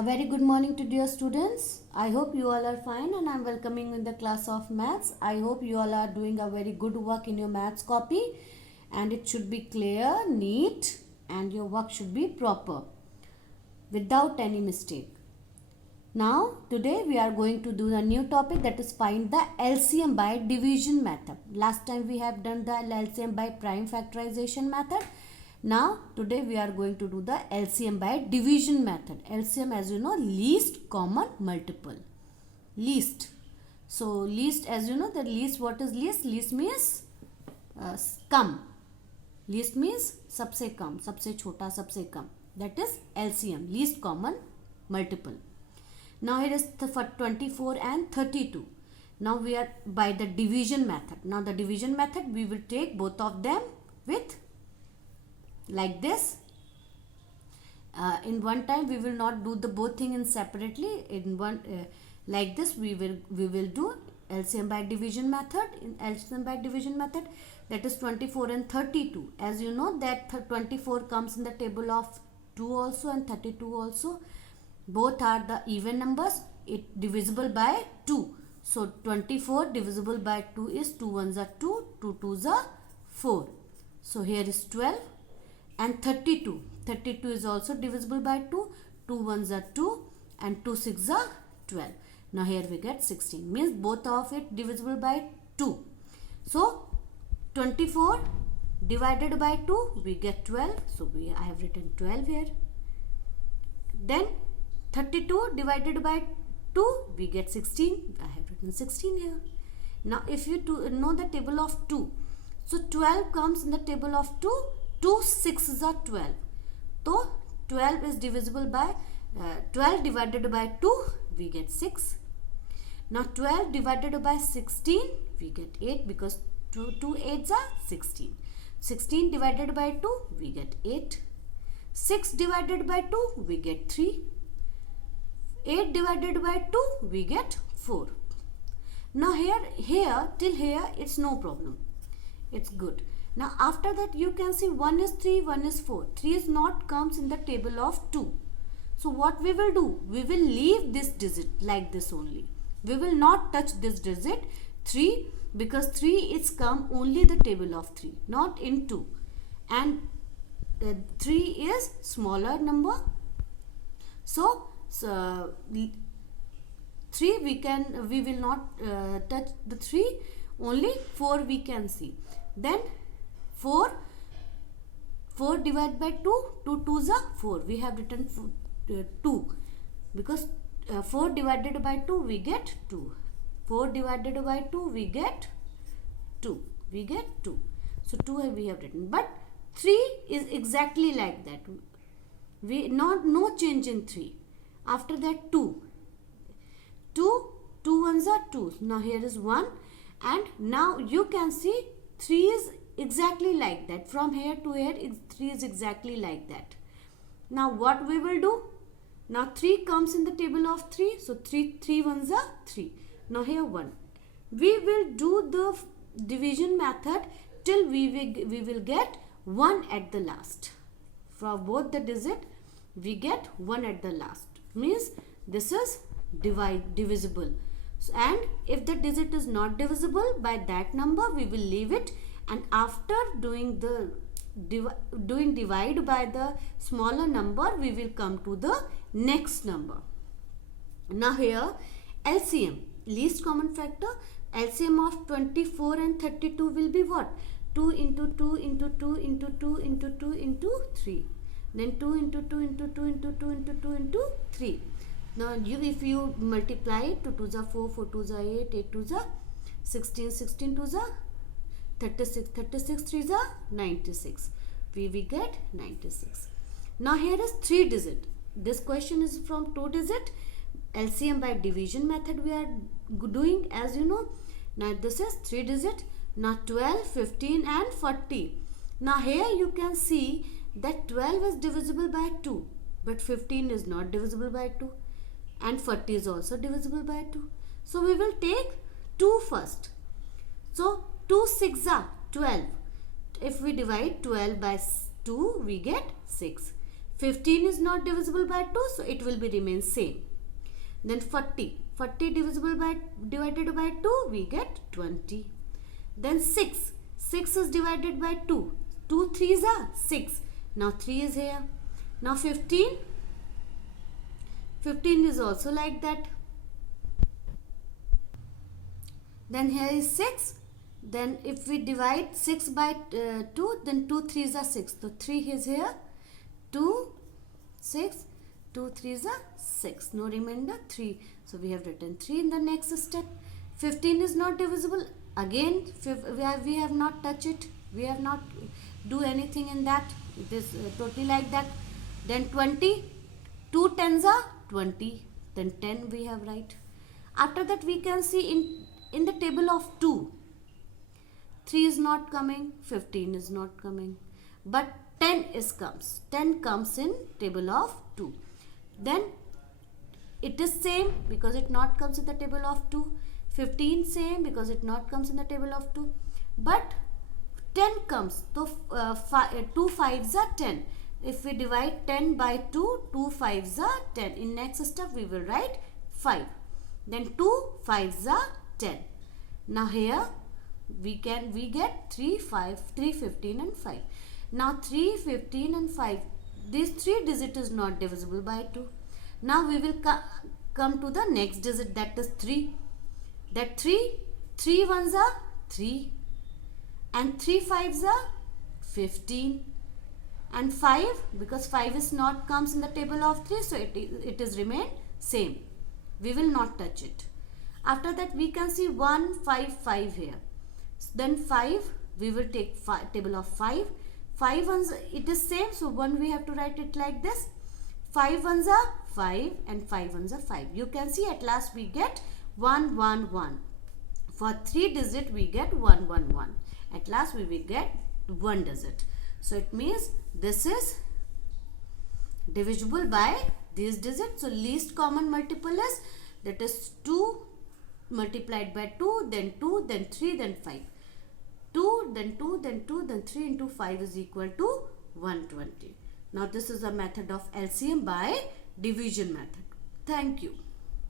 A very good morning to dear students. I hope you all are fine and I am welcoming you in the class of maths. I hope you all are doing a very good work in your maths copy and it should be clear, neat and your work should be proper without any mistake. Now today we are going to do a new topic, that is find the LCM by division method. Last time we have done the LCM by prime factorization method. Now today we are going to do the LCM by division method. LCM, as you know, least common multiple. Least. So least, as you know, the least, what is least? Least means come. Least means सबसे कम, सबसे छोटा, सबसे कम. That is LCM, least common multiple. Now here is for 24 and 32. Now we are by the division method. Now the division method, we will take both of them with like this. In one time we will not do the both thing in separately. In one like this we will do LCM by division method. In LCM by division method, that is 24 and 32. As you know that 24 comes in the table of 2 also and 32 also. Both are the even numbers. It divisible by 2. So 24 divisible by 2 is 2 ones are 2, 2 twos are 4. So here is 12. And 32. 32 is also divisible by 2. 2 ones are 2 and 2 6 are 12. Now here we get 16. Means both of it divisible by 2. So 24 divided by 2 we get 12. So I have written 12 here. Then 32 divided by 2 we get 16. I have written 16 here. Now if you know the table of 2. So 12 comes in the table of 2. 2 6s are 12. So 12 is divisible by 12 divided by 2 we get 6. Now 12 divided by 16 we get 8 because 2 8s are 16. 16 divided by 2 we get 8. 6 divided by 2 we get 3. 8 divided by 2 we get 4. Now here till here it's no problem. It's good. Now after that you can see 1 is 3, 1 is 4. 3 is not comes in the table of 2. So what we will do? We will leave this digit like this only. We will not touch this digit 3 because 3 is come only the table of 3, not in 2. And 3 is smaller number. So 3 we will not touch the 3, only 4 we can see. Then 4 divided by 2, 2 twos are 4. We have written 2 because 4 divided by 2 we get 2. 4 divided by 2 we get 2. We get 2. So 2 we have written. But 3 is exactly like that. No change in 3. After that 2 ones are 2. Now here is 1 and now you can see 3 is exactly like that. From here to here 3 is exactly like that. Now what we will do? Now 3 comes in the table of 3. So 3 ones are 3. Now here 1. We will do the division method till we will get 1 at the last. For both the digit we get 1 at the last. Means this is divisible. So, and if the digit is not divisible by that number we will leave it, and after doing divide by the smaller number we will come to the next number. Now here LCM, least common factor, LCM of 24 and 32 will be what? 2 into 2 into 2 into 2 into 2 into 3. Then 2 into 2 into 2 into 2 into 2 into 3. Now if you multiply it, 2 2s are 4, 4 2s are 8, 8 2s are 16, 16 2s are 36, 36 3s are 96. We get 96. Now here is 3 digit. This question is from 2 digit. LCM by division method we are doing, as you know. Now this is 3 digit. Now 12, 15 and 40. Now here you can see that 12 is divisible by 2. But 15 is not divisible by 2. And 40 is also divisible by 2. So we will take 2 first. So 2 6 are 12. If we divide 12 by 2 we get 6. 15 is not divisible by 2, so it will be remain same. Then 40 divided by 2, we get 20. Then 6 is divided by 2, 2 3s are 6, now 3 is here. Now 15 is also like that. Then here is 6. Then if we divide 6 by 2, then 2 3s are 6, so 3 is here. 2 6, 2 3s are 6, no remainder 3, so we have written 3 in the next step. 15 is not divisible, again we have not touched it, we have not do anything in that, it is totally like that. Then 20, 2 10s are 20, then 10 we have right. After that we can see in the table of 2, 3 is not coming, 15 is not coming, but 10 comes in table of 2. Then it is same because it not comes in the table of 2. 15 same because it not comes in the table of 2. But 10 comes, so 2 5s are 10. If we divide 10 by 2, 2 5s are 10. In next step we will write 5. Then 2 5s are 10. Now here we get 3 15 and 5. Now 3 15 and 5, this 3 digit is not divisible by 2. Now we will come to the next digit, that is 3. That 3 1s are 3 and 3 5s are 15 and 5, because 5 is not comes in the table of 3, so it is remain same, we will not touch it. After that we can see 1 5 5 here. Then 5 we will take table of 5. 5 ones, it is same, so 1 we have to write it like this. 5 ones are 5 and 5 ones are 5. You can see at last we get 1 1 1. For 3 digit we get 1 1 1. At last we will get 1 digit. So it means this is divisible by these digits. So least common multiple is, that is 2 multiplied by 2, then 2, then 3, then 5. 2, then 2, then 2, then 3 into 5 is equal to 120. Now this is a method of LCM by division method. Thank you.